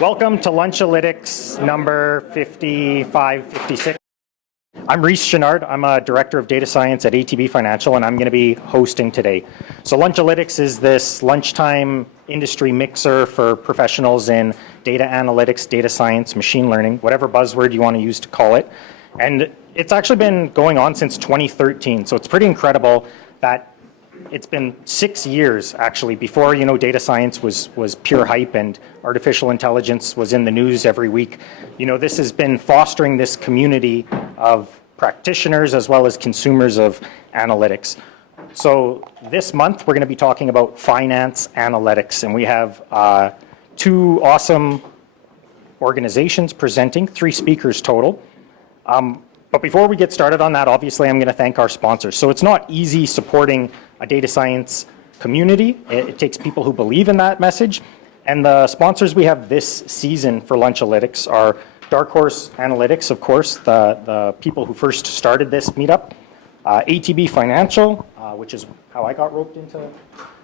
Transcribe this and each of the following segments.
Welcome to Lunchalytics number 55, 56. I'm Reese Chenard. I'm a Director of Data Science at ATB Financial, and I'm going to be hosting today. So Lunchalytics is this lunchtime industry mixer for professionals in data analytics, data science, machine learning, whatever buzzword you want to use to call it. And it's actually been going on since 2013, so it's pretty incredible that it's been 6 years, actually, before, data science was pure hype and artificial intelligence was in the news every week. This has been fostering this community of practitioners as well as consumers of analytics. So this month, we're going to be talking about finance analytics, and we have two awesome organizations presenting, 3 speakers total. But before we get started on that, obviously, I'm going to thank our sponsors. So it's not easy supporting a data science community. It takes people who believe in that message. And the sponsors we have this season for Lunchalytics are Dark Horse Analytics, of course, the people who first started this meetup, ATB Financial, which is how I got roped into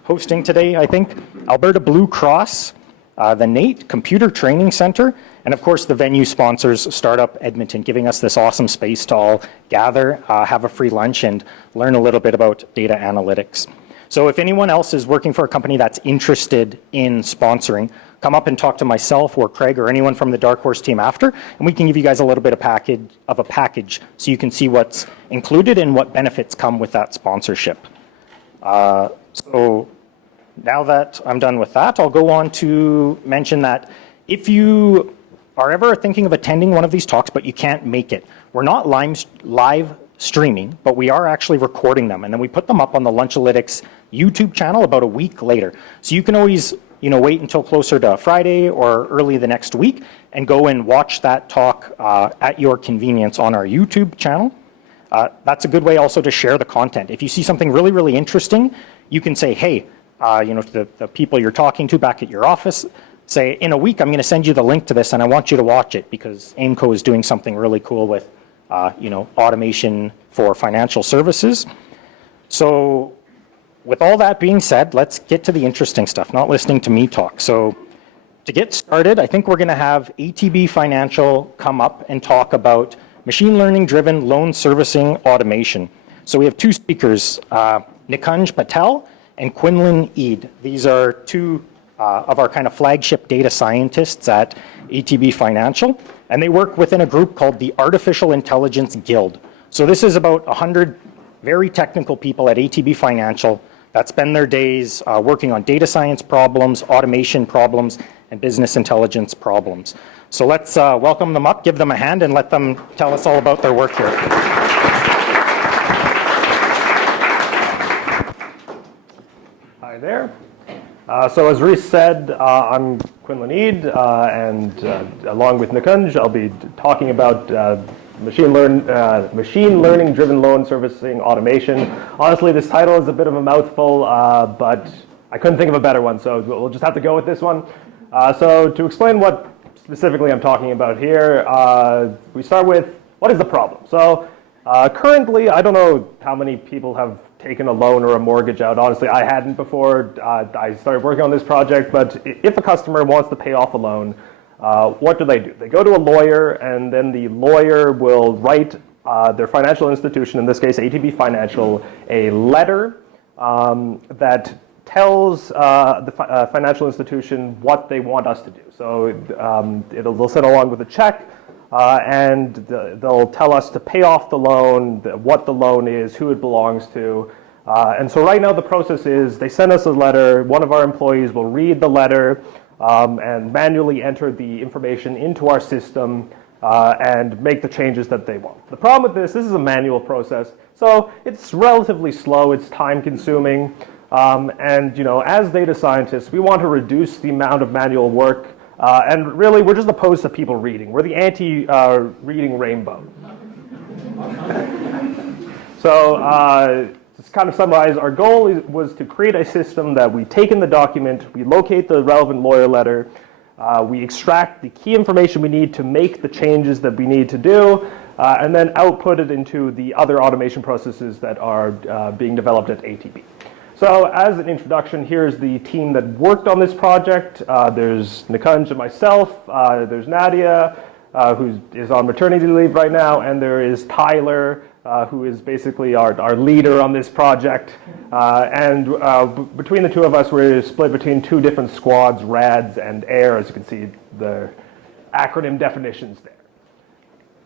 hosting today, I think, Alberta Blue Cross, the NATE Computer Training Center, and of course the venue sponsors, Startup Edmonton, giving us this awesome space to all gather, have a free lunch, and learn a little bit about data analytics. So if anyone else is working for a company that's interested in sponsoring, come up and talk to myself or Craig or anyone from the Dark Horse team after, and we can give you guys a little bit of a package so you can see what's included and what benefits come with that sponsorship. So now that I'm done with that, I'll go on to mention that if you are ever thinking of attending one of these talks but you can't make it, we're not live streaming, but we are actually recording them, and then we put them up on the Lunchalytics YouTube channel about a week later. So you can always wait until closer to Friday or early the next week and go and watch that talk at your convenience on our YouTube channel. That's a good way also to share the content. If you see something really, really interesting, you can say, hey, to the people you're talking to back at your office, say, in a week, I'm going to send you the link to this, and I want you to watch it because AIMCo is doing something really cool with, automation for financial services. So with all that being said, let's get to the interesting stuff, not listening to me talk. So to get started, I think we're going to have ATB Financial come up and talk about machine learning-driven loan servicing automation. So we have 2 speakers, Nikunj Patel and Quinlan. These are 2 of our kind of flagship data scientists at ATB Financial, and they work within a group called the Artificial Intelligence Guild. So this is about 100 very technical people at ATB Financial that spend their days working on data science problems, automation problems, and business intelligence problems. So let's welcome them up, give them a hand, and let them tell us all about their work here. Hi there. So as Reese said, I'm Quinlan, and along with Nikunj, I'll be talking about machine learning-driven loan servicing automation. Honestly, this title is a bit of a mouthful, but I couldn't think of a better one, so we'll just have to go with this one. So to explain what specifically I'm talking about here, we start with, what is the problem? So currently, I don't know how many people have taken a loan or a mortgage out. Honestly, I hadn't before I started working on this project, but if a customer wants to pay off a loan, what do? They go to a lawyer, and then the lawyer will write their financial institution, in this case ATB Financial, a letter that tells the financial institution what they want us to do. So they'll send along with a check, and they'll tell us to pay off the loan, what the loan is, who it belongs to. And so right now the process is they send us a letter, one of our employees will read the letter and manually enter the information into our system and make the changes that they want. The problem with this is a manual process, so it's relatively slow, it's time consuming, and as data scientists, we want to reduce the amount of manual work. And really, we're just opposed to people reading. We're the anti-reading rainbow. So to kind of summarize, our goal was to create a system that we take in the document, we locate the relevant lawyer letter, we extract the key information we need to make the changes that we need to do, and then output it into the other automation processes that are being developed at ATB. So as an introduction, here's the team that worked on this project. There's Nikunj and myself. There's Nadia, who is on maternity leave right now, and there is Tyler, who is basically our leader on this project. Between the two of us, we're split between two different squads, RADS and AIR, as you can see the acronym definitions there.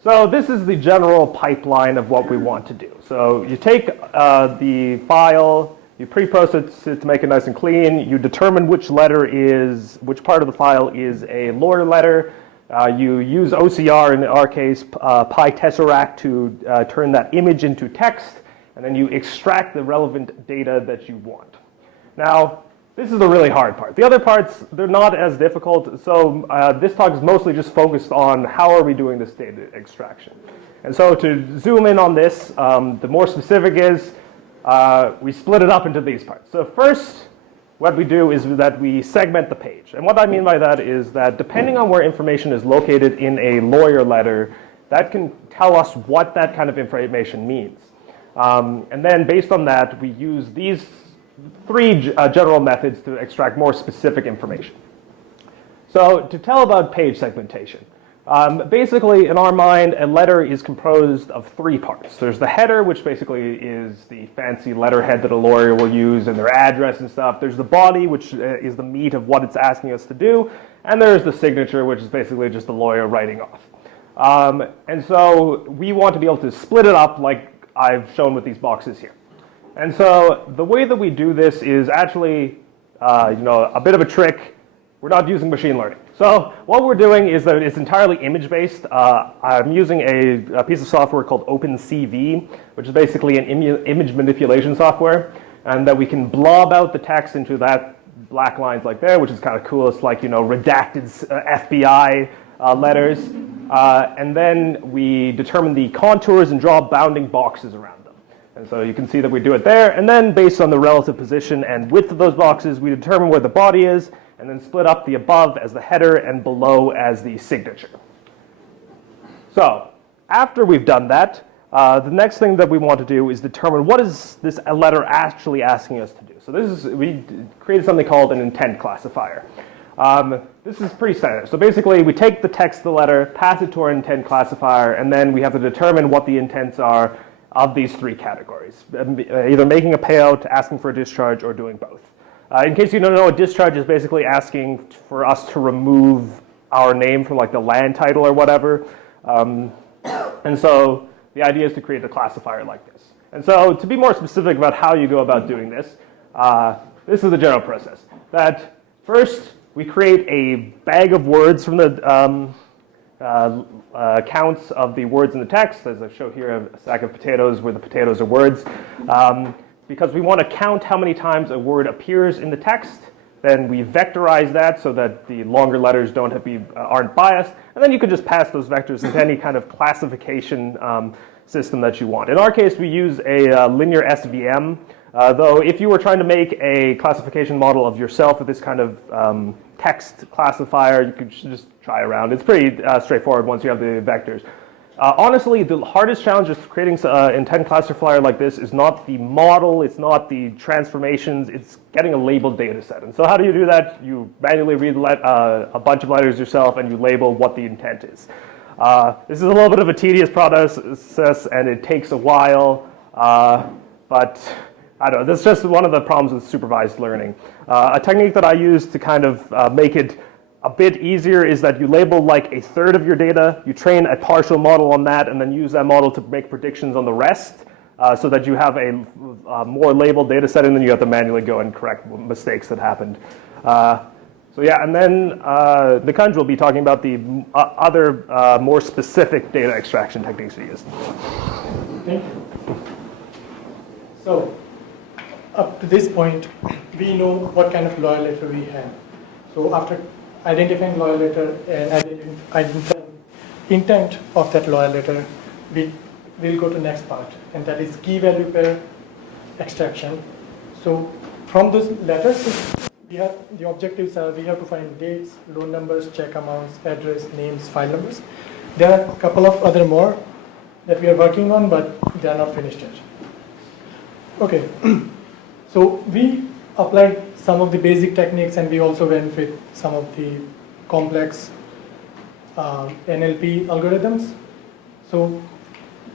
So this is the general pipeline of what we want to do. So you take the file, you pre-process it to make it nice and clean, you determine which part of the file is a lawyer letter, you use OCR, in our case, PyTesseract, to turn that image into text, and then you extract the relevant data that you want. Now, this is the really hard part. The other parts, they're not as difficult, so this talk is mostly just focused on how are we doing this data extraction. And so to zoom in on this, the more specific is, we split it up into these parts. So first, what we do is that we segment the page. And what I mean by that is that depending on where information is located in a lawyer letter, that can tell us what that kind of information means. And then based on that, we use these three general methods to extract more specific information. So to tell about page segmentation, basically in our mind, a letter is composed of three parts. There's the header, which basically is the fancy letterhead that a lawyer will use and their address and stuff. There's the body, which is the meat of what it's asking us to do. And there's the signature, which is basically just the lawyer writing off. And so we want to be able to split it up like I've shown with these boxes here. And so the way that we do this is actually a bit of a trick. We're not using machine learning. So what we're doing is that it's entirely image-based. I'm using a piece of software called OpenCV, which is basically an image manipulation software, and that we can blob out the text into that black lines like there, which is kind of cool. It's like, redacted FBI letters. And then we determine the contours and draw bounding boxes around them. And so you can see that we do it there. And then based on the relative position and width of those boxes, we determine where the body is, and then split up the above as the header and below as the signature. So after we've done that, the next thing that we want to do is determine what is this letter actually asking us to do. So we created something called an intent classifier. This is pretty standard. So basically, we take the text of the letter, pass it to our intent classifier, and then we have to determine what the intents are of these three categories, either making a payout, asking for a discharge, or doing both. In case you don't know, a discharge is basically asking for us to remove our name from like the land title or whatever. And so the idea is to create a classifier like this. And so to be more specific about how you go about doing this, this is the general process. That first, we create a bag of words from the counts of the words in the text. As I show here, a sack of potatoes where the potatoes are words. Because we want to count how many times a word appears in the text, then we vectorize that so that the longer letters aren't biased, and then you can just pass those vectors into any kind of classification system that you want. In our case, we use a linear SVM, though if you were trying to make a classification model of yourself with this kind of text classifier, you could just try around. It's pretty straightforward once you have the vectors. Honestly, the hardest challenge of creating an intent classifier like this is not the model, it's not the transformations, it's getting a labeled data set. And so how do you do that? You manually read a bunch of letters yourself and you label what the intent is. This is a little bit of a tedious process and it takes a while, but I don't know, that's just one of the problems with supervised learning. A technique that I use to kind of make it a bit easier is that you label like a third of your data, you train a partial model on that, and then use that model to make predictions on the rest, so that you have a more labeled data set, and then you have to manually go and correct mistakes that happened. So yeah, and then Nikunj will be talking about the other more specific data extraction techniques we use. Thank you. So up to this point, we know what kind of lawyer letter we have. So after identifying lawyer letter and identifying intent of that lawyer letter, we'll go to next part, and that is key value pair extraction. So from those letters, we have the objectives are we have to find dates, loan numbers, check amounts, address, names, file numbers. There are a couple of other more that we are working on, but they are not finished yet. Okay. So we applied some of the basic techniques, and we also went with some of the complex NLP algorithms. So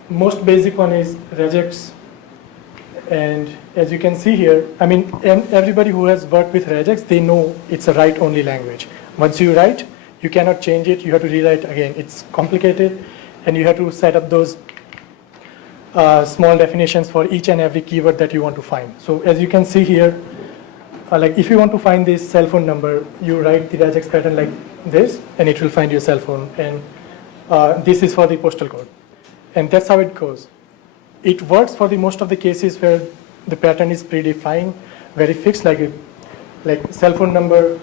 most basic one is regex. And as you can see here, I mean, everybody who has worked with regex, they know it's a write-only language. Once you write, you cannot change it. You have to rewrite again. It's complicated, and you have to set up those small definitions for each and every keyword that you want to find. So as you can see here, like if you want to find this cell phone number, you write the regex pattern like this, and it will find your cell phone. And this is for the postal code. And that's how it goes. It works for the most of the cases where the pattern is predefined, very fixed, like cell phone number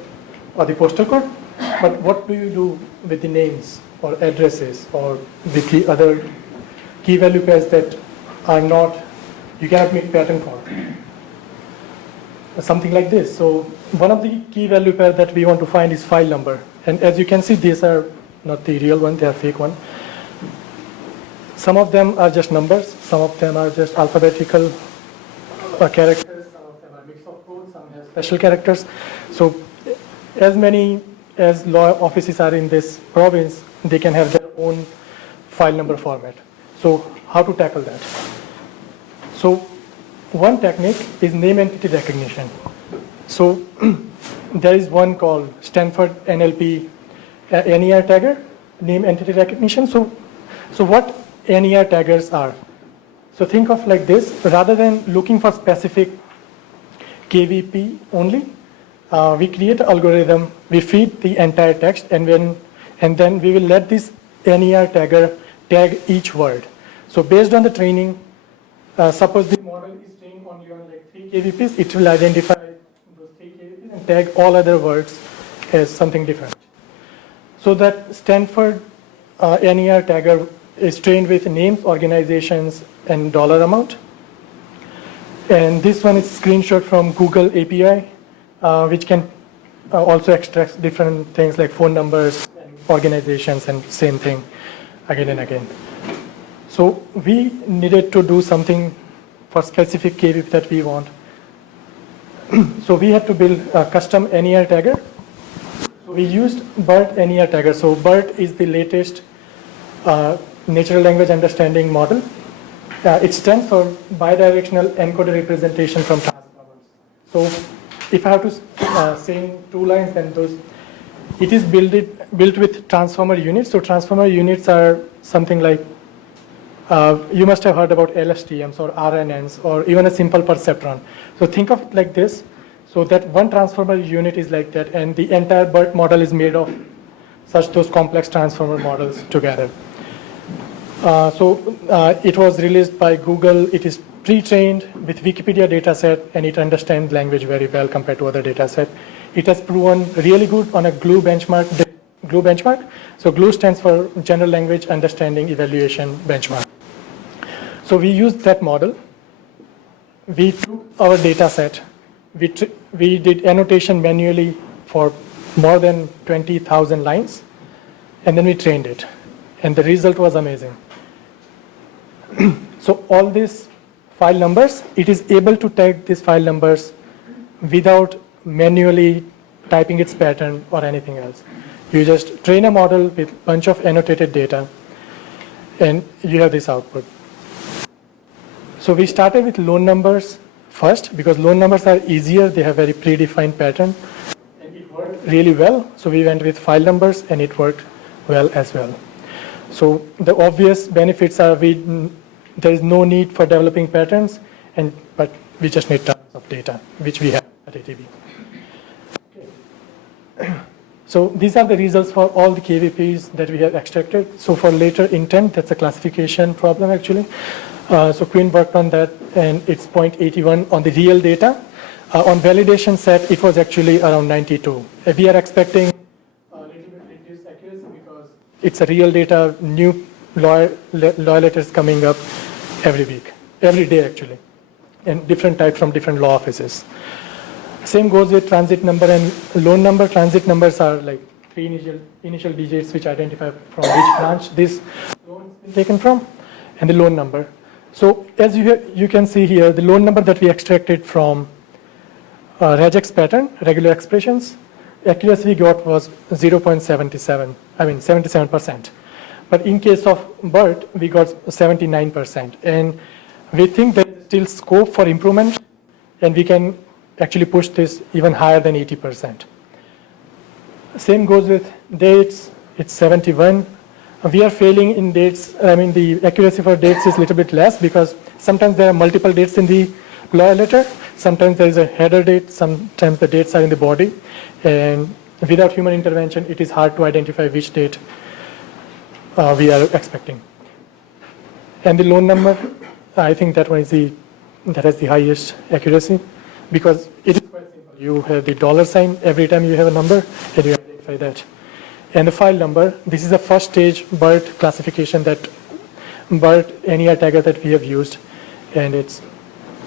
or the postal code. But what do you do with the names or addresses or with the other key value pairs that are not, you cannot make pattern for? Something like this. So one of the key value pair that we want to find is file number. And as you can see, these are not the real one, they are fake one. Some of them are just numbers, some of them are just alphabetical characters, some of them are mix of codes, some have special characters. So as many as law offices are in this province, they can have their own file number format. So how to tackle that? So one technique is name entity recognition. So there is one called Stanford NLP NER tagger, name entity recognition. So what NER taggers are? So think of like this, rather than looking for specific KVP only, we create an algorithm, we feed the entire text, and then we will let this NER tagger tag each word. So based on the training, suppose the model is trained only on like 3 KVPs, it will identify those 3 KVPs and tag all other words as something different. So that Stanford NER tagger is trained with names, organizations, and dollar amount. And this one is screenshot from Google API, which can also extract different things like phone numbers, and organizations, and same thing again and again. So we needed to do something for specific KVP that we want. So we had to build a custom NER tagger. So we used BERT NER tagger. So BERT is the latest natural language understanding model. It stands for bidirectional encoder representation from transformers. So if I have to say in 2 lines, then it is built with transformer units. So transformer units are something like, you must have heard about LSTMs or RNNs or even a simple perceptron. So think of it like this. So that one transformer unit is like that, and the entire BERT model is made of those complex transformer models together. It was released by Google. It is pre-trained with Wikipedia dataset, and it understands language very well compared to other dataset. It has proven really good on a GLUE benchmark. So GLUE stands for General Language Understanding Evaluation Benchmark. So we used that model. We took our dataset. We did annotation manually for more than 20,000 lines, and then we trained it. And the result was amazing. So all these file numbers, it is able to tag these file numbers without manually typing its pattern or anything else. You just train a model with a bunch of annotated data, and you have this output. So we started with loan numbers first, because loan numbers are easier, they have very predefined pattern, and it worked really well. So we went with file numbers, and it worked well as well. So the obvious benefits are there is no need for developing patterns, but we just need tons of data, which we have at ATB. Okay. So these are the results for all the KVPs that we have extracted. So for later intent, that's a classification problem actually. So Quinn worked on that, and it's 0.81 on the real data. On validation set, it was actually around 92. We are expecting a little bit reduced accuracy because it's a real data, new law letters coming up every week, every day actually, and different types from different law offices. Same goes with transit number and loan number. Transit numbers are like 3 initial digits which identify from which branch this loan is taken from, and the loan number. So as you can see here, the loan number that we extracted from regex pattern, regular expressions, accuracy we got was 0.77, 77%. But in case of BERT, we got 79%. And we think there is still scope for improvement, and we can actually push this even higher than 80%. Same goes with dates, it's 71. We are failing in dates. The accuracy for dates is a little bit less because sometimes there are multiple dates in the lawyer letter. Sometimes there is a header date. Sometimes the dates are in the body. And without human intervention, it is hard to identify which date we are expecting. And the loan number, I think that one is that has the highest accuracy because it is quite simple. You have the dollar sign every time you have a number, and you identify that. And the file number, this is the first stage BERT classification that BERT NER tagger that we have used, and it's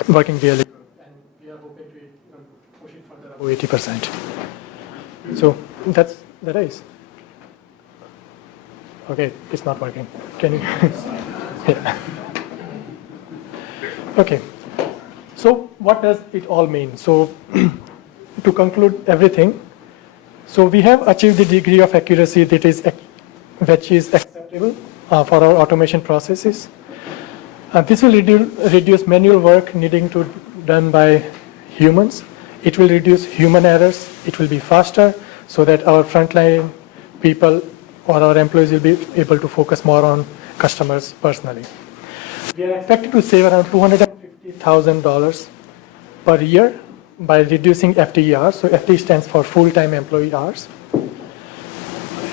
working really good. And we are hoping to push it further above 80%. So that's the race. Okay, it's not working. Can you? Yeah. Okay. So what does it all mean? So to conclude everything, so we have achieved the degree of accuracy which is acceptable for our automation processes. This will reduce manual work needing to be done by humans. It will reduce human errors. It will be faster so that our frontline people or our employees will be able to focus more on customers personally. We are expected to save around $250,000 per year by reducing FTE hours. So FTE stands for full-time employee hours.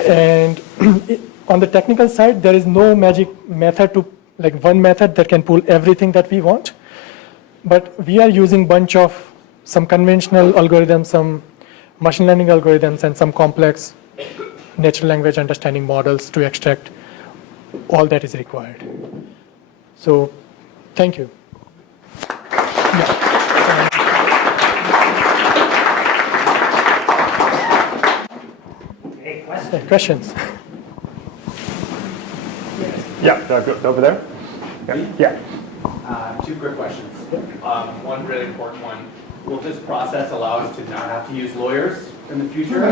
And on the technical side, there is no magic method one method that can pull everything that we want. But we are using bunch of some conventional algorithms, some machine learning algorithms, and some complex natural language understanding models to extract all that is required. So, thank you. Questions? Yeah, over there. Yeah. Two quick questions. One really important one. Will this process allow us to not have to use lawyers in the future?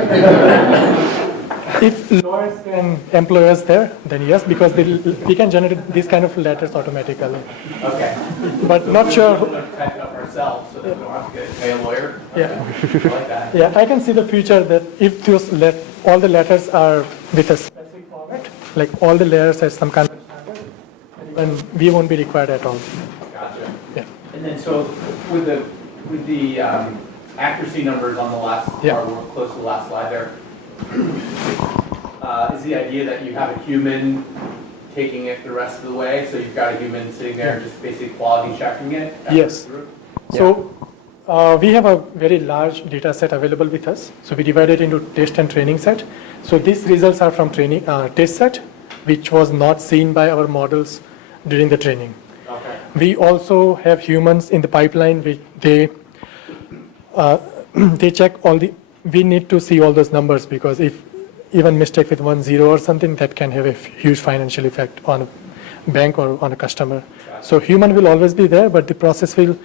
If lawyers can employ us there, then yes, because we can generate these kind of letters automatically. Okay. But not sure. We're going to type it up ourselves so that we don't have to pay a lawyer. Yeah. I like that. Yeah, I can see the future that if all the letters are with a specific format, like all the layers has some kind of standard, and we won't be required at all. Gotcha. Yeah. And then so with the accuracy numbers on the last, Yeah. or close to the last slide there, is the idea that you have a human taking it the rest of the way, so you've got a human sitting there just basically quality checking it? Yes. So we have a very large data set available with us. So we divide it into test and training set. So these results are from training test set, which was not seen by our models during the training. Okay. We also have humans in the pipeline. They check all the. We need to see all those numbers because if even mistake with 1 0 or something, that can have a huge financial effect on a bank or on a customer. So human will always be there, but the process will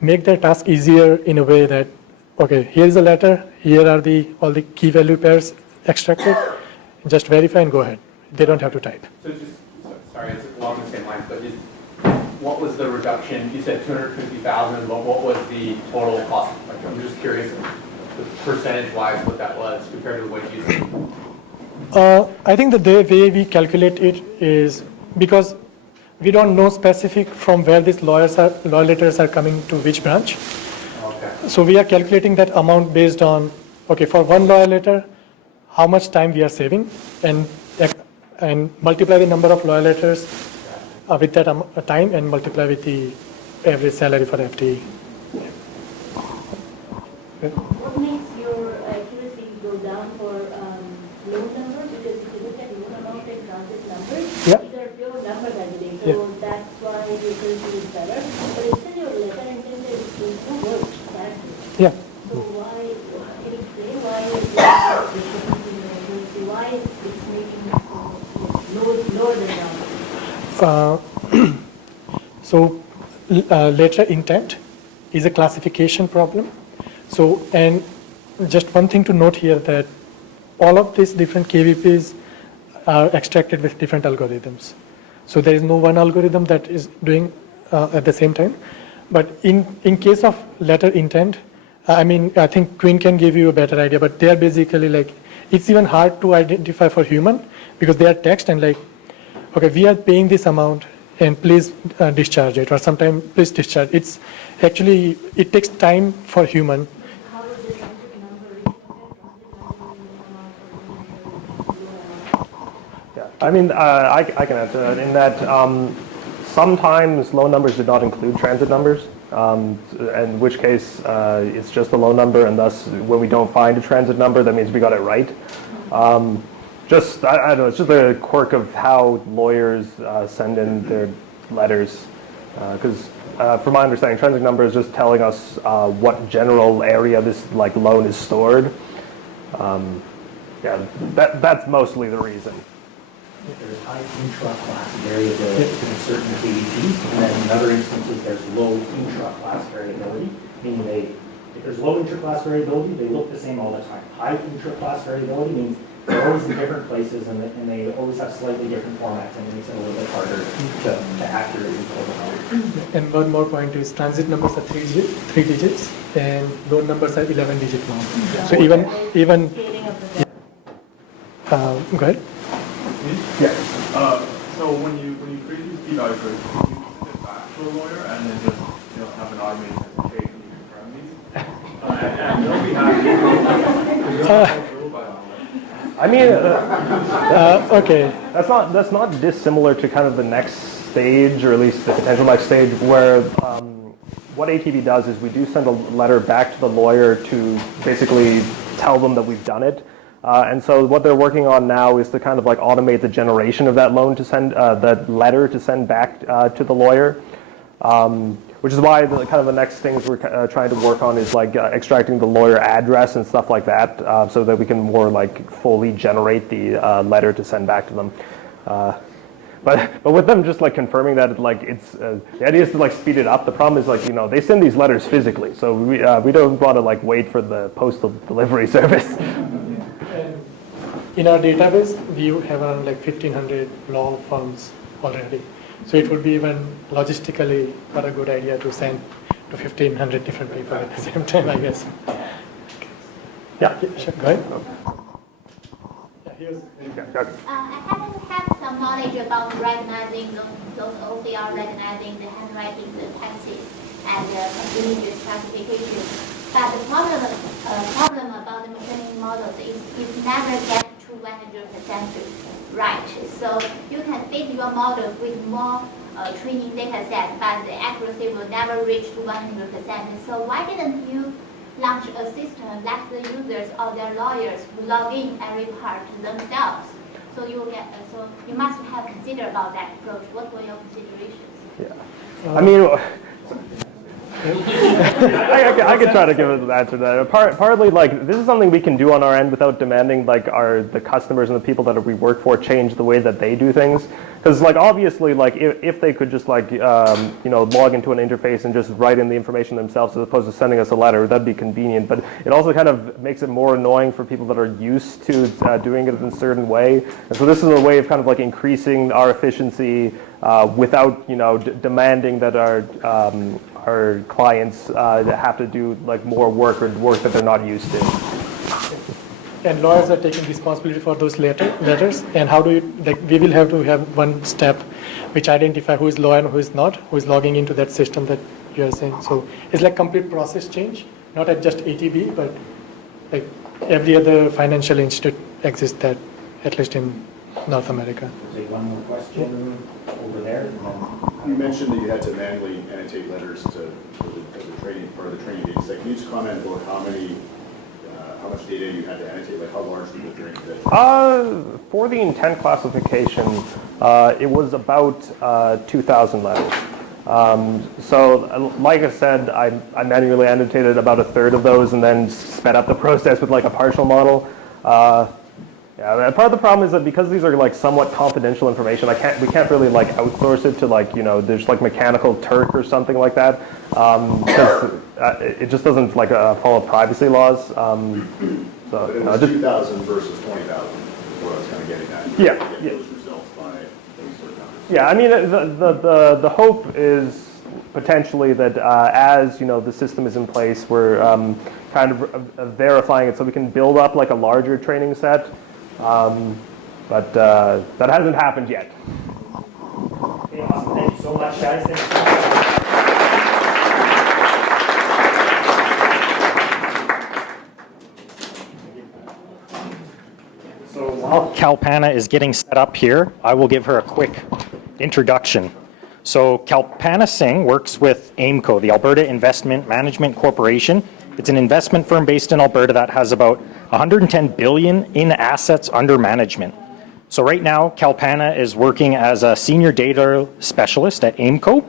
make their task easier in a way that, okay, here is a letter, here are all the key value pairs extracted, just verify and go ahead. They don't have to type. So sorry, it's along the same lines, but what was the reduction? You said 250,000, but what was the total cost? Like, I'm just curious, percentage-wise, what that was compared to what you said. I think the way we calculate it is because we don't know specific from where these law letters are coming to which branch. Okay. So we are calculating that amount based on, okay, for one lawyer letter, how much time we are saving, and multiply the number of lawyer letters with that time and multiply with the average salary for FTE. What makes your accuracy go down for loan numbers? Because if you look at loan amount and transit numbers, Yeah. these are pure numbers, I believe. So Yeah. that's why your accuracy is better. But it's still your letter intended is two words, characters. Yeah. So why, can you explain why it's difference in the accuracy? Why it's making it so lower than that? So letter intent is a classification problem. So, and just one thing to note here that all of these different KVPs are extracted with different algorithms. So there is no one algorithm that is doing at the same time. But in case of letter intent, I think Quinn can give you a better idea, but they are basically like, it's even hard to identify for human because they are text and like, okay, we are paying this amount and please discharge it, or sometimes please discharge. It's actually, it takes time for human. How does the transit number reach? Yeah, I mean, I can answer that in that sometimes loan numbers did not include transit numbers, in which case it's just a loan number, and thus when we don't find a transit number, that means we got it right. I don't know, it's just a quirk of how lawyers send in their letters, because from my understanding, transit number is just telling us what general area this like loan is stored. Yeah, that's mostly the reason. There's high intra-class variability in certain KVPs, and then in other instances there's low intra-class variability, meaning if there's low intra-class variability, they look the same all the time. High intra-class variability means they're always in different places and they always have slightly different formats, and it makes it a little bit harder to accurately pull them out. And one more point is transit numbers are three digits and loan numbers are 11 digit long. So even Scaling of the go ahead. Yeah. So when you create these p-value grids, you send it back to a lawyer and then just have an automated presentation to confirm these. And they'll be happy. I mean, Okay. that's not dissimilar to kind of the next stage, or at least the potential next stage, where what ATB does is we do send a letter back to the lawyer to basically tell them that we've done it. And so what they're working on now is to kind of like automate the generation of that loan to send, that letter to send back to the lawyer, which is why the next things we're trying to work on is like extracting the lawyer address and stuff like that, so that we can more like fully generate the letter to send back to them. But with them just like confirming that like it's the idea is to like speed it up. The problem is like they send these letters physically, so we don't want to like wait for the postal delivery service. In our database, we have around like 1,500 law firms already. So it would be even logistically not a good idea to send to 1,500 different people at the same time, I guess. Yeah, sure, go ahead. Yeah, here's I haven't had some knowledge about recognizing those OCR recognizing the handwriting, the texts, and the images classification. But the problem about the machine learning models is it never gets to 100% right. So you can feed your model with more training data sets, but the accuracy will never reach to 100%. So why didn't you launch a system let the users or their lawyers log in every part themselves? So you get so you must have considered about that approach. What were your considerations? Yeah, I mean. I could try to give an answer to that. Partly, like this is something we can do on our end without demanding like the customers and the people that we work for change the way that they do things. Because like obviously, like if they could just like log into an interface and just write in the information themselves as opposed to sending us a letter, that'd be convenient. But it also kind of makes it more annoying for people that are used to doing it in a certain way. And so this is a way of kind of like increasing our efficiency without demanding that our clients have to do like more work or work that they're not used to. And lawyers are taking responsibility for those letters. And how do you, like, we will have to have one step which identify who is lawyer and who is not, who is logging into that system that you are saying. So it's like complete process change, not at just ATB, but like every other financial institute exists that, at least in North America. We'll take one more question over there. You mentioned that you had to manually annotate letters for the training, part of the training data set. Can you just comment about how much data you had to annotate, like how large the training data? For the intent classification, it was about 2,000 letters. So, like I said, I manually annotated about a third of those, and then sped up the process with like a partial model. Yeah, part of the problem is that because these are like somewhat confidential information, we can't really like outsource it to like, there's like Mechanical Turk or something like that, because it just doesn't like follow privacy laws. But it was 2,000 versus 20,000 is what I was kind of getting at. Yeah. Get those results by those sort of numbers. Yeah, I mean, the hope is potentially that as, the system is in place, we're kind of verifying it so we can build up like a larger training set. But that hasn't happened yet. Okay, awesome. Thank you so much, guys. So while Kalpana is getting set up here, I will give her a quick introduction. So Kalpana Singh works with AIMCo, the Alberta Investment Management Corporation. It's an investment firm based in Alberta that has about 110 billion in assets under management. So right now, Kalpana is working as a senior data specialist at AIMCo,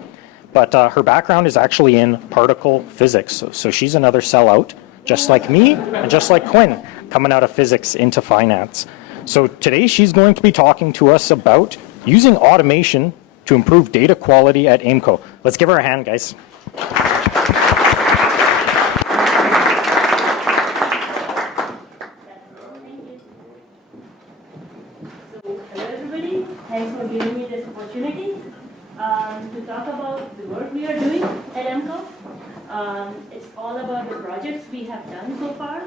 but her background is actually in particle physics. So she's another sellout, just like me and just like Quinn, coming out of physics into finance. So today she's going to be talking to us about using automation to improve data quality at AIMCo. Let's give her a hand, guys. Hello everybody, thanks for giving me this opportunity to talk about the work we are doing at AIMCo. It's all about the projects we have done so far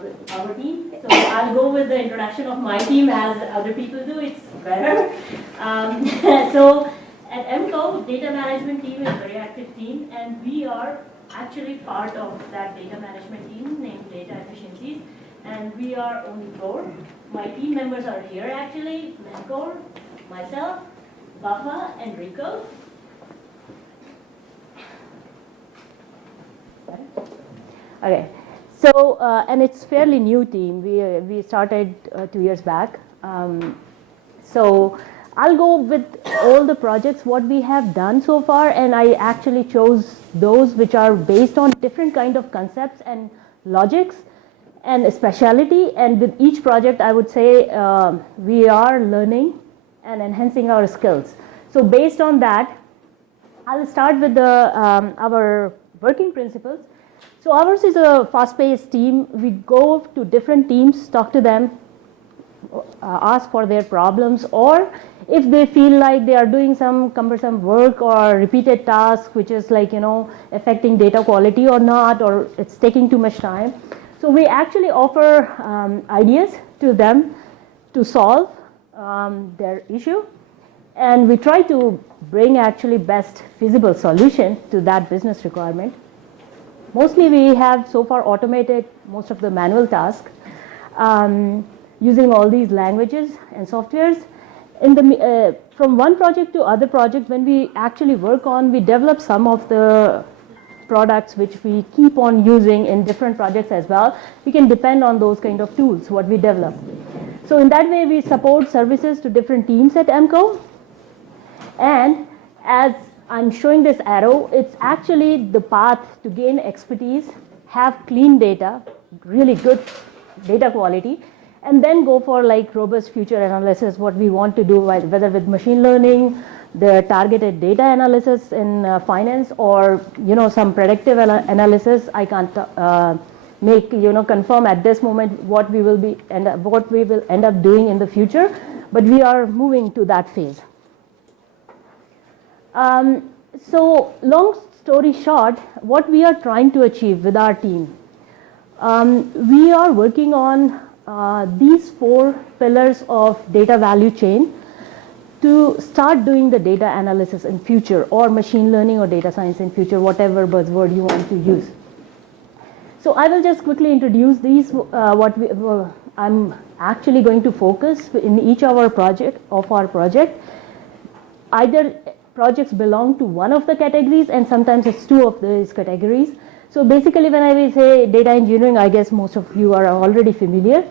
with our team. So I'll go with the introduction of my team as other people do, it's better. So at AIMCo, data management team is a very active team, and we are actually part of that data management team named Data Efficiencies, and we are only 4. My team members are here actually, Menkor, myself, Bafa, and Rico. Okay, so, and it's fairly new team. We started 2 years back. So I'll go with all the projects, what we have done so far, and I actually chose those which are based on different kind of concepts and logics and speciality, and with each project I would say we are learning and enhancing our skills. So based on that, I'll start with our working principles. So ours is a fast-paced team. We go to different teams, talk to them, ask for their problems, or if they feel like they are doing some cumbersome work or repeated tasks which is like, affecting data quality or not, or it's taking too much time. So we actually offer ideas to them to solve their issue, and we try to bring actually best feasible solution to that business requirement. Mostly we have so far automated most of the manual tasks using all these languages and softwares. From one project to other project, when we actually work on, we develop some of the products which we keep on using in different projects as well. We can depend on those kind of tools, what we develop. So in that way, we support services to different teams at AIMCo. And as I'm showing this arrow, it's actually the path to gain expertise, have clean data, really good data quality, and then go for like robust future analysis, what we want to do, whether with machine learning, the targeted data analysis in finance, or some predictive analysis. I can't confirm at this moment what we will end up doing in the future, but we are moving to that phase. So long story short, what we are trying to achieve with our team, we are working on these 4 pillars of data value chain to start doing the data analysis in future, or machine learning or data science in future, whatever buzzword you want to use. So I will just quickly introduce these, I'm actually going to focus in each of our project. Either projects belong to one of the categories, and sometimes it's 2 of these categories. So basically when I will say data engineering, I guess most of you are already familiar.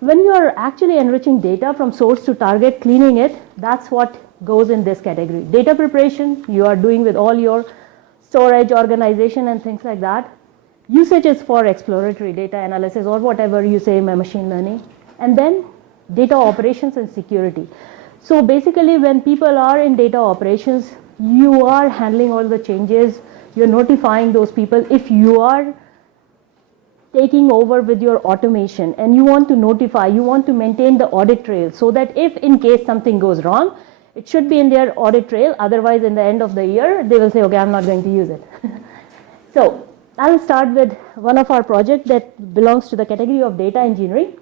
When you are actually enriching data from source to target, cleaning it, that's what goes in this category. Data preparation, you are doing with all your storage, organization, and things like that. Usage is for exploratory data analysis, or whatever you say, machine learning. and then data operations and security. So basically, when people are in data operations, you are handling all the changes, you're notifying those people. If you are taking over with your automation and you want to notify, you want to maintain the audit trail so that if in case something goes wrong, it should be in their audit trail. Otherwise, in the end of the year, they will say, okay, I'm not going to use it. So I'll start with one of our projects that belongs to the category of data engineering.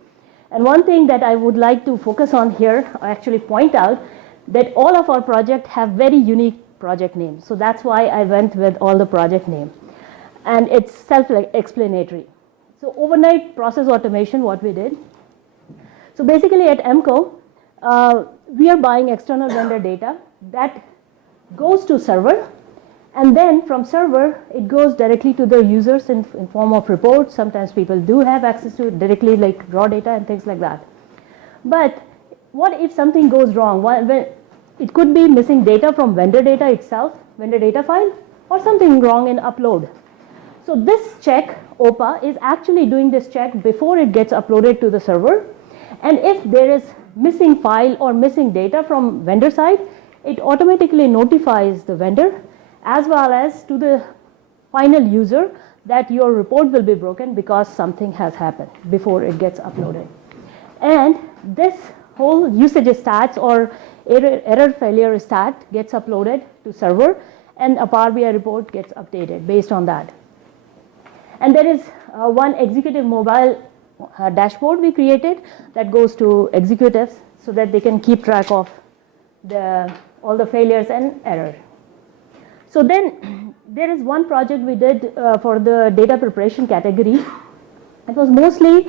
And one thing that I would like to focus on here, or actually point out, that all of our projects have very unique project names. So that's why I went with all the project name. And it's self-explanatory. So overnight process automation, what we did. So basically at AIMCo, we are buying external vendor data that goes to server, and then from server, it goes directly to the users in form of reports. Sometimes people do have access to it directly, like raw data and things like that. But what if something goes wrong? It could be missing data from vendor data itself, vendor data file, or something wrong in upload. So this check, OPA, is actually doing this check before it gets uploaded to the server. And if there is missing file or missing data from vendor side, it automatically notifies the vendor as well as to the final user that your report will be broken because something has happened before it gets uploaded. And this whole usage stats or error failure stat gets uploaded to server, and a Power BI report gets updated based on that. And there is one executive mobile dashboard we created that goes to executives so that they can keep track of all the failures and errors. So then there is one project we did for the data preparation category. It was mostly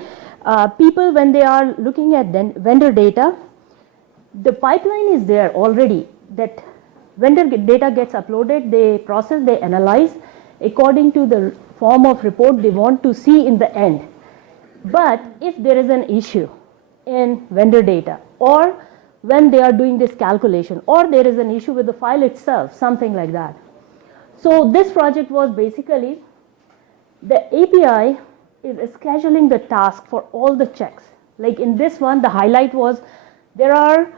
people, when they are looking at vendor data, the pipeline is there already, that vendor data gets uploaded, they process, they analyze according to the form of report they want to see in the end. But if there is an issue in vendor data, or when they are doing this calculation, or there is an issue with the file itself, something like that. So this project was basically, the API is scheduling the task for all the checks. Like in this one, the highlight was there are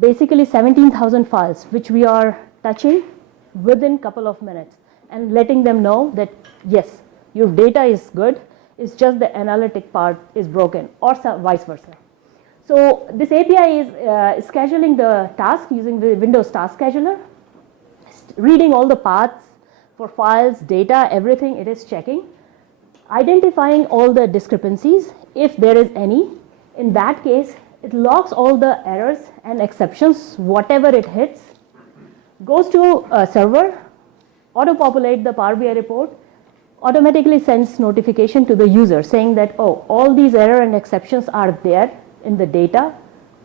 basically 17,000 files which we are touching within a couple of minutes and letting them know that yes, your data is good, it's just the analytic part is broken, or vice versa. So this API is scheduling the task using the Windows Task Scheduler, reading all the paths for files, data, everything it is checking, identifying all the discrepancies if there is any. In that case, it logs all the errors and exceptions, whatever it hits, goes to a server, auto-populate the Power BI report, automatically sends notification to the user saying that, oh, all these error and exceptions are there in the data.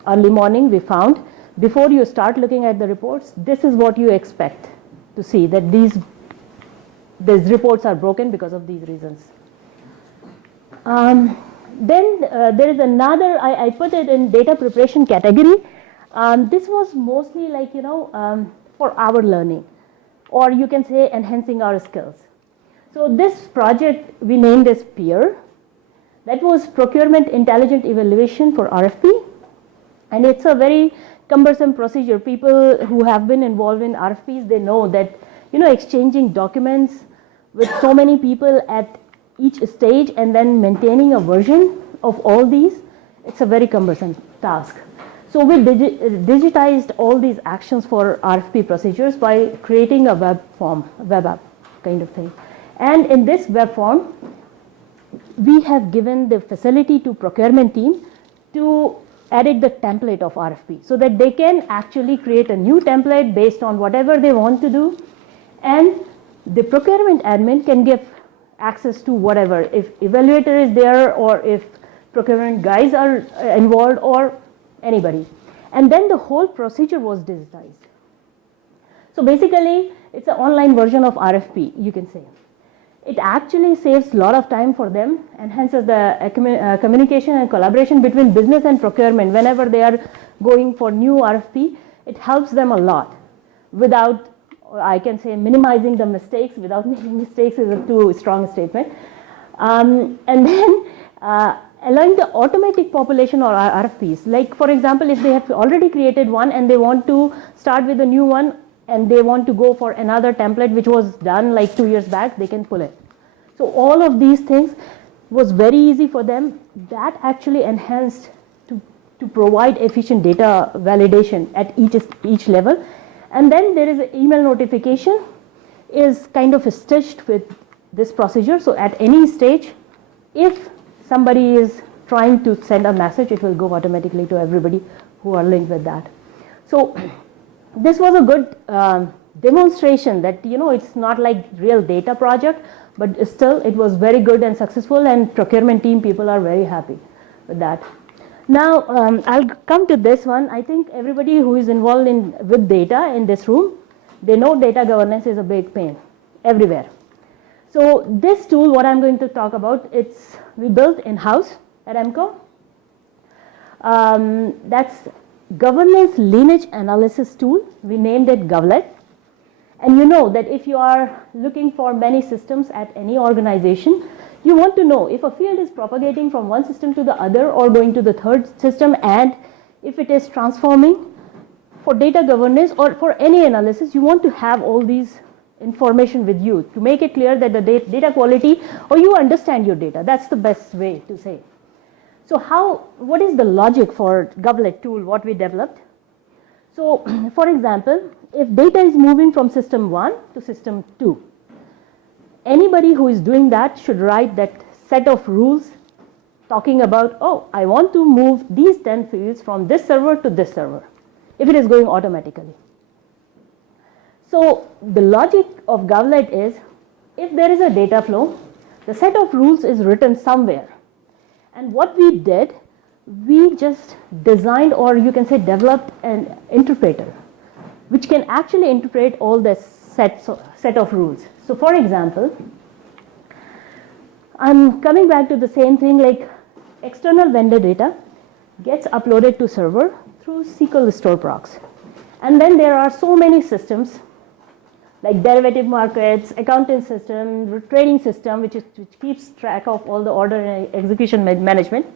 Early morning we found. Before you start looking at the reports, this is what you expect to see, that these reports are broken because of these reasons. Then there is another, I put it in data preparation category. This was mostly like, for our learning, or you can say enhancing our skills. So this project we named as PEER. That was Procurement Intelligent Evaluation for RFP. And it's a very cumbersome procedure. People who have been involved in RFPs, they know that, exchanging documents with so many people at each stage and then maintaining a version of all these, it's a very cumbersome task. So we digitized all these actions for RFP procedures by creating a web form, web app kind of thing. And in this web form, we have given the facility to procurement team to edit the template of RFP so that they can actually create a new template based on whatever they want to do. And the procurement admin can give access to whatever, if evaluator is there or if procurement guys are involved or anybody. And then the whole procedure was digitized. So basically, it's an online version of RFP, you can say. It actually saves a lot of time for them, enhances the communication and collaboration between business and procurement. Whenever they are going for new RFP, it helps them a lot without, I can say, minimizing the mistakes. Without making mistakes is a too strong statement. And then allowing the automatic population or RFPs. Like for example, if they have already created one and they want to start with a new one and they want to go for another template which was done like 2 years back, they can pull it. So all of these things was very easy for them. That actually enhanced to provide efficient data validation at each level. And then there is an email notification is kind of stitched with this procedure. So at any stage, if somebody is trying to send a message, it will go automatically to everybody who are linked with that. So this was a good demonstration that, it's not like real data project, but still it was very good and successful, and procurement team people are very happy with that. Now, I'll come to this one. I think everybody who is involved with data in this room, they know data governance is a big pain everywhere. So this tool, what I'm going to talk about, we built in-house at AIMCo. That's governance lineage analysis tool. We named it Govlet. And you know that if you are looking for many systems at any organization, you want to know if a field is propagating from one system to the other or going to the third system, and if it is transforming. For data governance or for any analysis, you want to have all these information with you to make it clear that the data quality, or you understand your data. That's the best way to say. So what is the logic for Govlet tool, what we developed? So for example, if data is moving from system 1 to system 2, anybody who is doing that should write that set of rules talking about, I want to move these 10 fields from this server to this server, if it is going automatically. So the logic of Govlet is, if there is a data flow, the set of rules is written somewhere. And what we did, we just designed, or you can say developed, an interpreter, which can actually interpret all the set of rules. So for example, I'm coming back to the same thing, like external vendor data gets uploaded to server through SQL store procs. And then there are so many systems like derivative markets, accounting system, trading system, which keeps track of all the order and execution management.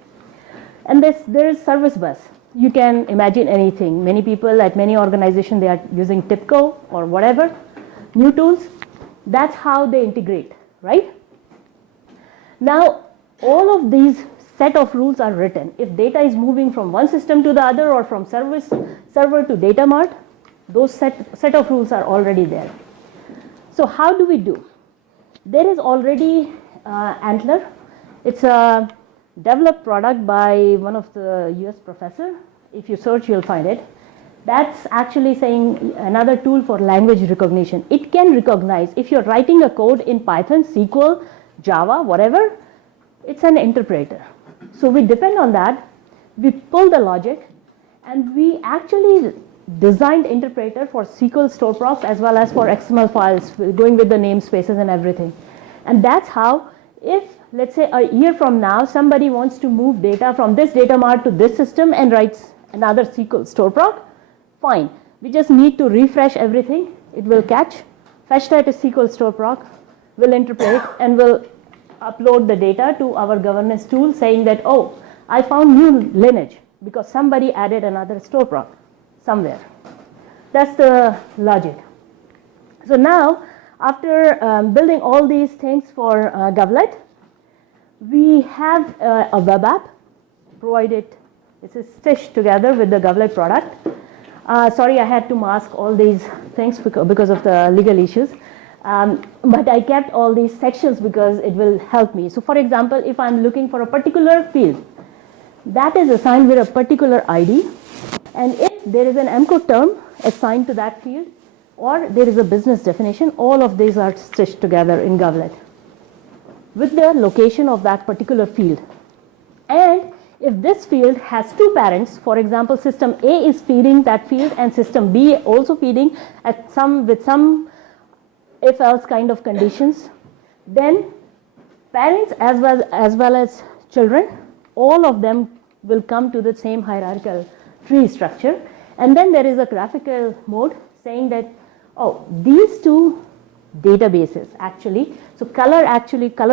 And there is service bus. You can imagine anything. Many people at many organizations, they are using TIBCO or whatever, new tools. That's how they integrate, right? Now, all of these set of rules are written. If data is moving from one system to the other or from server to data mart, those set of rules are already there. So how do we do? There is already Antler. It's a developed product by one of the US professor. If you search, you'll find it. That's actually saying another tool for language recognition. It can recognize if you're writing a code in Python, SQL, Java, whatever, it's an interpreter. So we depend on that. We pull the logic, and we actually designed interpreter for SQL store procs as well as for XML files, going with the namespaces and everything. And that's how, if let's say a year from now somebody wants to move data from this data mart to this system and writes another SQL store proc, fine. We just need to refresh everything. It will catch, fetch that as SQL store proc, will interpret, and will upload the data to our governance tool saying that, I found new lineage because somebody added another store proc somewhere. That's the logic. So now, after building all these things for Govlet, we have a web app provided. This is stitched together with the Govlet product. Sorry, I had to mask all these things because of the legal issues. But I kept all these sections because it will help me. So for example, if I'm looking for a particular field, that is assigned with a particular ID. And if there is an AIMCo term assigned to that field, or there is a business definition, all of these are stitched together in Govlet with the location of that particular field. And if this field has two parents, for example, system A is feeding that field and system B also feeding with some if-else kind of conditions, then parents as well as children, all of them will come to the same hierarchical tree structure. And then there is a graphical mode saying that, these two databases actually, so color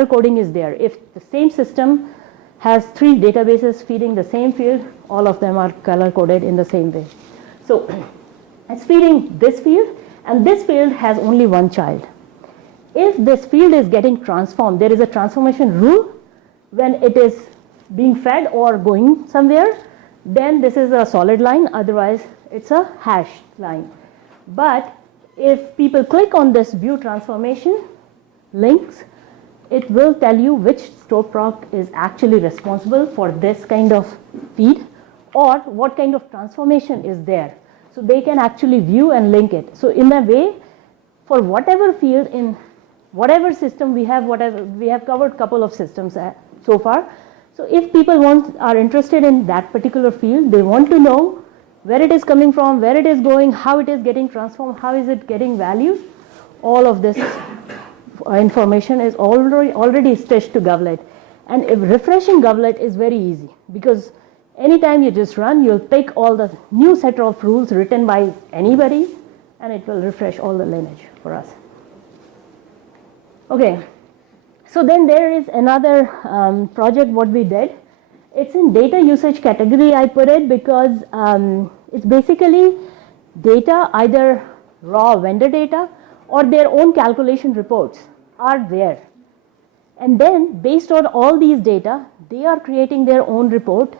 coding is there. If the same system has 3 databases feeding the same field. All of them are color-coded in the same way. So it's feeding this field, and this field has only one child. If this field is getting transformed, there is a transformation rule when it is being fed or going somewhere, then this is a solid line, otherwise it's a hashed line. But if people click on this view transformation links, it will tell you which storeproc is actually responsible for this kind of feed or what kind of transformation is there. So they can actually view and link it. So in a way, for whatever field in whatever system we have covered a couple of systems so far. So if people are interested in that particular field, they want to know where it is coming from, where it is going, how it is getting transformed, how is it getting values, all of this information is already stitched to Govlet. And if refreshing Govlet is very easy, because anytime you just run, you'll pick all the new set of rules written by anybody, and it will refresh all the lineage for us. Okay, so then there is another project what we did. It's in data usage category I put it because it's basically data, either raw vendor data or their own calculation reports are there. And then based on all these data, they are creating their own report.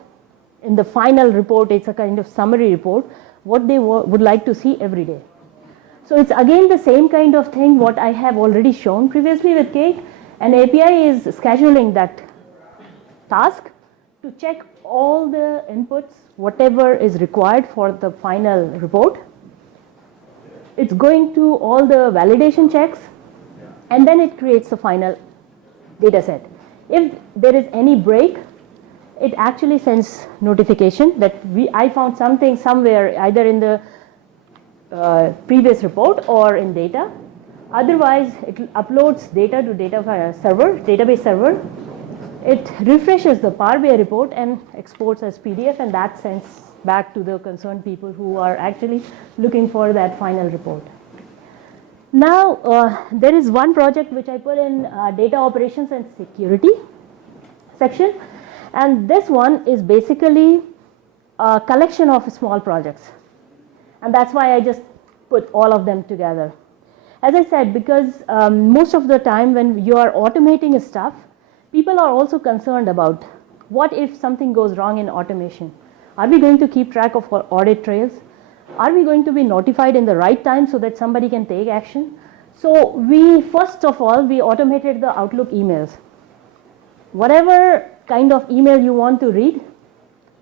In the final report, it's a kind of summary report, what they would like to see every day. So it's again the same kind of thing what I have already shown previously with Cake. An API is scheduling that task to check all the inputs, whatever is required for the final report. It's going to all the validation checks, and then it creates the final data set. If there is any break, it actually sends notification that I found something somewhere, either in the previous report or in data. Otherwise, it uploads data to database server. It refreshes the Power BI report and exports as PDF, and that sends back to the concerned people who are actually looking for that final report. Now, there is one project which I put in data operations and security section, and this one is basically a collection of small projects, and that's why I just put all of them together. As I said, because most of the time when you are automating stuff, people are also concerned about what if something goes wrong in automation. Are we going to keep track of our audit trails? Are we going to be notified in the right time so that somebody can take action? So first of all, we automated the Outlook emails. Whatever kind of email you want to read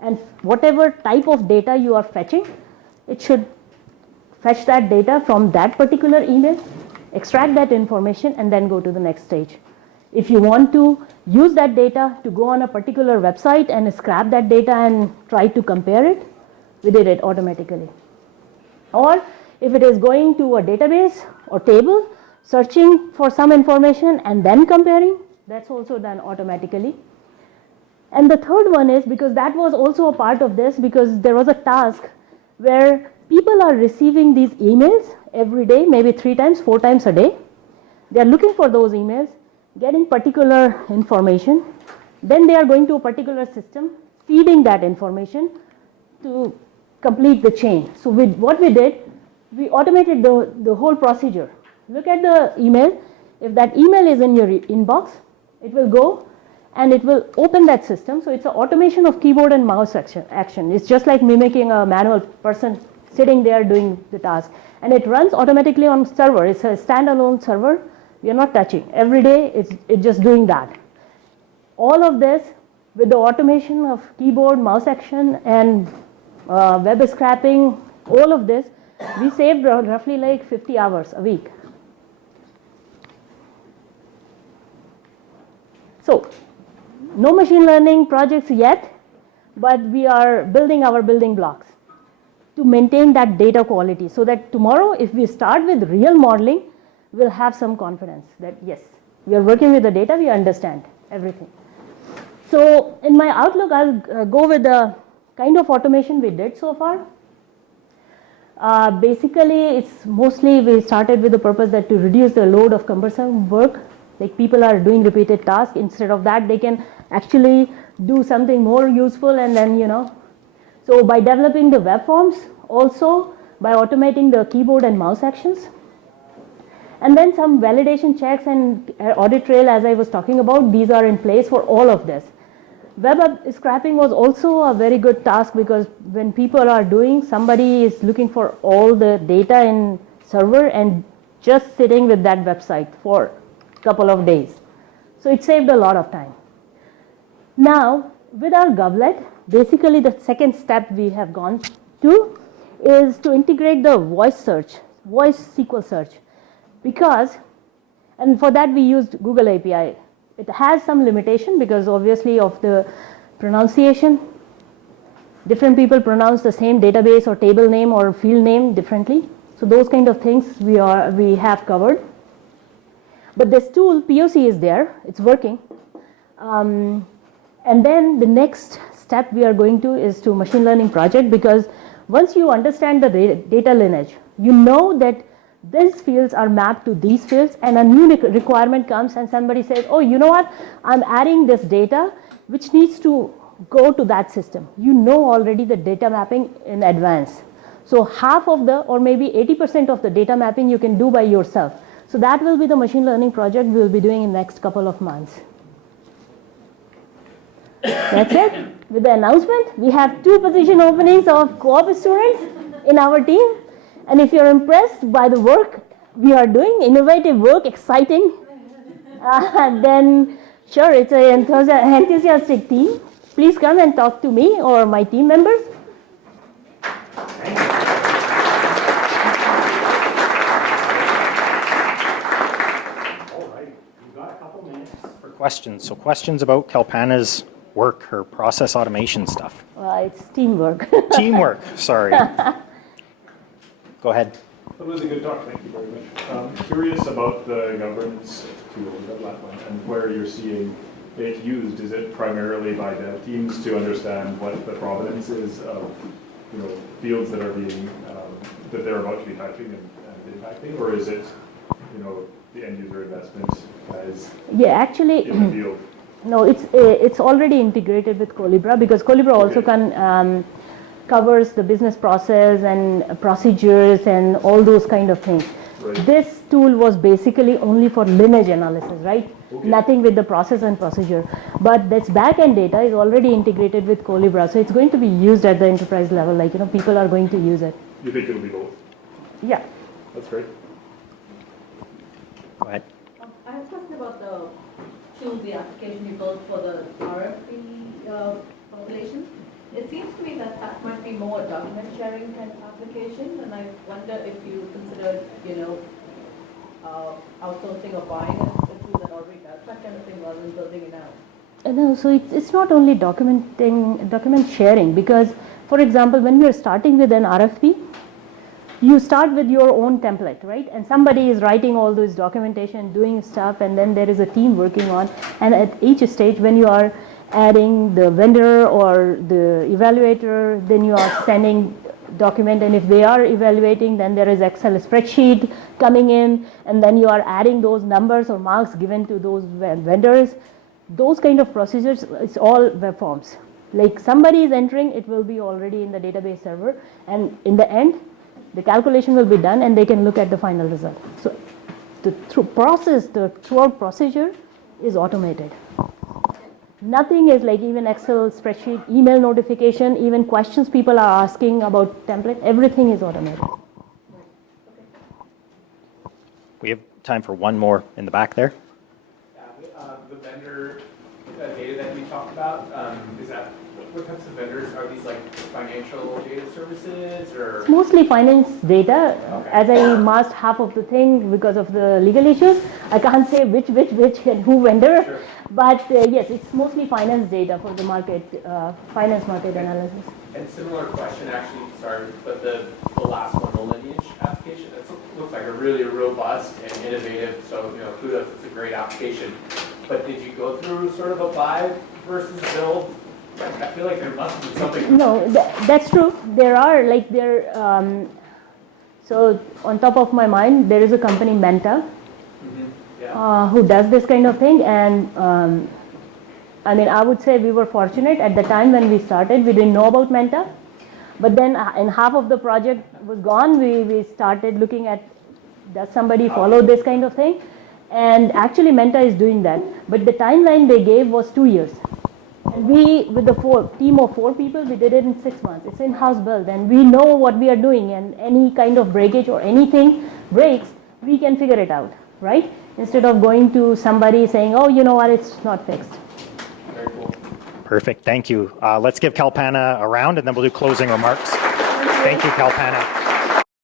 and whatever type of data you are fetching, it should fetch that data from that particular email, extract that information, and then go to the next stage. If you want to use that data to go on a particular website and scrap that data and try to compare it, we did it automatically. Or if it is going to a database or table, searching for some information and then comparing, that's also done automatically. And the third one is, because that was also a part of this, because there was a task where people are receiving these emails every day, maybe 3 times, 4 times a day. They are looking for those emails, getting particular information. Then they are going to a particular system, feeding that information to complete the chain. So what we did, we automated the whole procedure. Look at the email. If that email is in your inbox, it will go and it will open that system. So it's an automation of keyboard and mouse action. It's just like mimicking a manual person sitting there doing the task. And it runs automatically on server. It's a standalone server. We are not touching. Every day it's just doing that. All of this with the automation of keyboard, mouse action, and web scraping, all of this, we saved roughly like 50 hours a week. So, no machine learning projects yet, but we are building our building blocks to maintain that data quality so that tomorrow, if we start with real modeling, we'll have some confidence that yes, we are working with the data, we understand everything. So in my outlook, I'll go with the kind of automation we did so far. Basically, it's mostly we started with the purpose that to reduce the load of cumbersome work. Like people are doing repeated tasks. Instead of that, they can actually do something more useful, and then, so by developing the web forms, also by automating the keyboard and mouse actions, and then some validation checks and audit trail, as I was talking about, these are in place for all of this. Web scraping was also a very good task, because when people are doing, somebody is looking for all the data in server and just sitting with that website for a couple of days. So it saved a lot of time. Now, with our Govlet, basically the second step we have gone to is to integrate the voice search, voice SQL search, because, and for that we used Google API. It has some limitation because obviously of the pronunciation. Different people pronounce the same database or table name or field name differently. So those kind of things we have covered. But this tool, POC, is there. It's working. And then the next step we are going to is to machine learning project, because once you understand the data lineage, you know that these fields are mapped to these fields, and a new requirement comes and somebody says, oh, you know what, I'm adding this data which needs to go to that system. You know already the data mapping in advance. So half of the, or maybe 80% of the data mapping you can do by yourself. So that will be the machine learning project we will be doing in the next couple of months. That's it. With the announcement, we have 2 position openings of co-op students in our team. And if you're impressed by the work we are doing, innovative work, exciting, then sure, it's an enthusiastic team. Please come and talk to me or my team members. All right, we've got a couple minutes for questions. So questions about Kalpana's work, her process automation stuff. It's teamwork. Teamwork, sorry. Go ahead. That was a good talk, thank you very much. Curious about the governance tool, the platform, and where you're seeing it used. Is it primarily by dev teams to understand what the provenance is of fields that are being that they're about to be touching and impacting, or is it the end user investment guys Yeah, actually, in the field? no, it's already integrated with Colibra, because Colibra also can covers the business process and procedures and all those kind of things. Right. This tool was basically only for lineage analysis, right? Okay. Nothing with the process and procedure. But this back-end data is already integrated with Colibra, so it's going to be used at the enterprise level. Like, people are going to use it. You think it'll be both? Yeah. That's great. Go ahead. I have a question about the tool, the application you built for the RFP population. It seems to me that might be more a document sharing kind of application, and I wonder if you considered, outsourcing or buying a tool that already does that kind of thing rather than building it out. No, so it's not only document sharing, because, for example, when we are starting with an RFP, you start with your own template, right? And somebody is writing all those documentation, doing stuff, and then there is a team working on. And at each stage, when you are adding the vendor or the evaluator, then you are sending document, and if they are evaluating, then there is Excel spreadsheet coming in, and then you are adding those numbers or marks given to those vendors. Those kind of procedures, it's all web forms. Like somebody is entering, it will be already in the database server, and in the end, the calculation will be done and they can look at the final result. So the throughout procedure is automated. Nothing is like even Excel spreadsheet, email notification, even questions people are asking about template, everything is automated. We have time for one more in the back there. Yeah, the vendor data that you talked about, is that, what types of vendors, are these like financial data services or? It's mostly finance data. Okay. As I masked half of the thing because of the legal issues, I can't say which and who vendor. Sure. But yes, it's mostly finance data for the market, finance market analysis. And similar question actually, sorry, but the last one, the lineage application, that looks like a really robust and innovative, so kudos, it's a great application. But did you go through sort of a buy versus build? I feel like there must have been something. No, that's true. There are so on top of my mind, there is a company, Menta, Mm-hmm. Yeah. who does this kind of thing, and I mean, I would say we were fortunate at the time when we started. We didn't know about Menta. But then in half of the project was gone, we started looking at, does somebody follow this kind of thing? And actually Menta is doing that. But the timeline they gave was 2 years. And we, with the team of 4 people, we did it in 6 months. It's in-house build, and we know what we are doing, and any kind of breakage or anything breaks, we can figure it out, right? Instead of going to somebody saying, oh, you know what, it's not fixed. Very cool. Perfect, thank you. Let's give Kalpana a round and then we'll do closing remarks. Thank you, Kalpana.